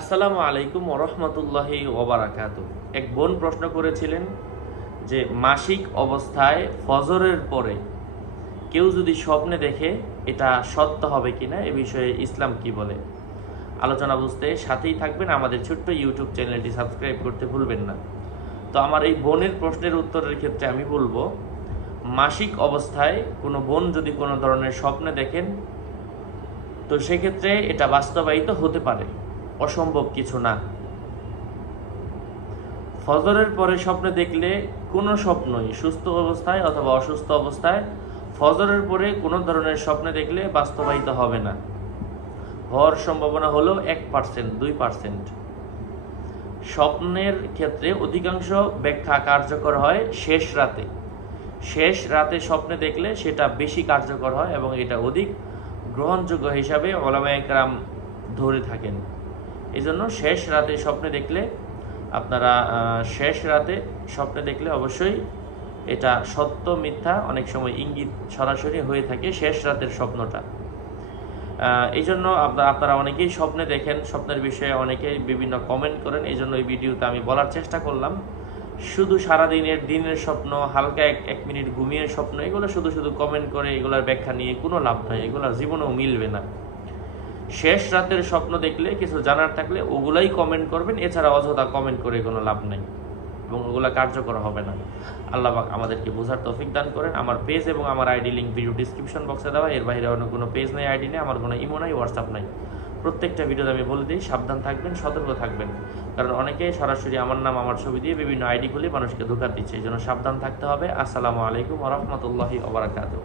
আসসালামু আলাইকুম ওরহমতুল্লাহি ওবারাকাতু। এক বোন প্রশ্ন করেছিলেন যে মাসিক অবস্থায় ফজরের পরে কেউ যদি স্বপ্নে দেখে এটা সত্য হবে কিনা, এ বিষয়ে ইসলাম কি বলে। আলোচনা বুঝতে সাথেই থাকবেন, আমাদের ছোট্ট ইউটিউব চ্যানেলটি সাবস্ক্রাইব করতে ভুলবেন না। তো আমার এই বোনের প্রশ্নের উত্তরের ক্ষেত্রে আমি বলবো, মাসিক অবস্থায় কোনো বোন যদি কোনো ধরনের স্বপ্নে দেখেন তো সেক্ষেত্রে এটা বাস্তবায়িত হতে পারে, অসম্ভব কিছু না। ফজরের পরে স্বপ্নে দেখলে কোনো স্বপ্নই সুস্থ অবস্থায় অথবা অসুস্থ অবস্থায় ফজরের পরে কোনো ধরনের স্বপ্নে দেখলে বাস্তবায়িত হবে না। হওয়ার সম্ভাবনা হলো 1%, 2%। স্বপ্নের ক্ষেত্রে অধিকাংশ ব্যাখ্যা কার্যকর হয় শেষ রাতে। শেষ রাতে স্বপ্নে দেখলে সেটা বেশি কার্যকর হয় এবং এটা অধিক গ্রহণযোগ্য হিসাবে উলামায়ে কেরাম ধরে থাকেন। এই জন্য শেষ রাতে স্বপ্নে দেখলে আপনারা শেষ রাতে স্বপ্নে দেখলে অবশ্যই এটা সত্য মিথ্যা অনেক সময় ইঙ্গিত সরাসরি হয়ে থাকে শেষ রাতের স্বপ্নটা। এই জন্য আপনারা অনেকেই স্বপ্নে দেখেন, স্বপ্নের বিষয়ে অনেকেই বিভিন্ন কমেন্ট করেন। এই জন্য এই ভিডিওতে আমি বলার চেষ্টা করলাম, শুধু দিনের স্বপ্ন, হালকা এক মিনিট ঘুমিয়ে স্বপ্ন, এগুলো শুধু কমেন্ট করে এগুলোর ব্যাখ্যা নিয়ে কোনো লাভ নাই, এগুলোর জীবনেও মিলবে না। শেষ রাতের স্বপ্ন দেখলে কিছু জানার থাকলে ওগুলাই কমেন্ট করবেন, এছাড়া অযথা কমেন্ট করে কোনো লাভ নেই এবং ওগুলা কার্যকর হবে না। আল্লাহ পাক আমাদেরকে বোঝার তৌফিক দান করেন। আমার পেজ এবং আমার আইডি লিঙ্ক ভিডিও ডিসক্রিপশন বক্সে দেওয়া, এর বাইরে অন্য কোনো পেজ নেই, আইডি নেই, আমার কোনো ইমো নাই, হোয়াটসঅ্যাপ নাই। প্রত্যেকটা ভিডিওতে আমি বলে দিই সাবধান থাকবেন, সতর্ক থাকবেন, কারণ অনেকেই সরাসরি আমার নাম আমার ছবি দিয়ে বিভিন্ন আইডি খুলে মানুষকে ধোঁকা দিচ্ছে। এই জন্য সাবধান থাকতে হবে। আসসালামু আলাইকুম ওয়া রাহমাতুল্লাহি ওয়া বারাকাতুহু।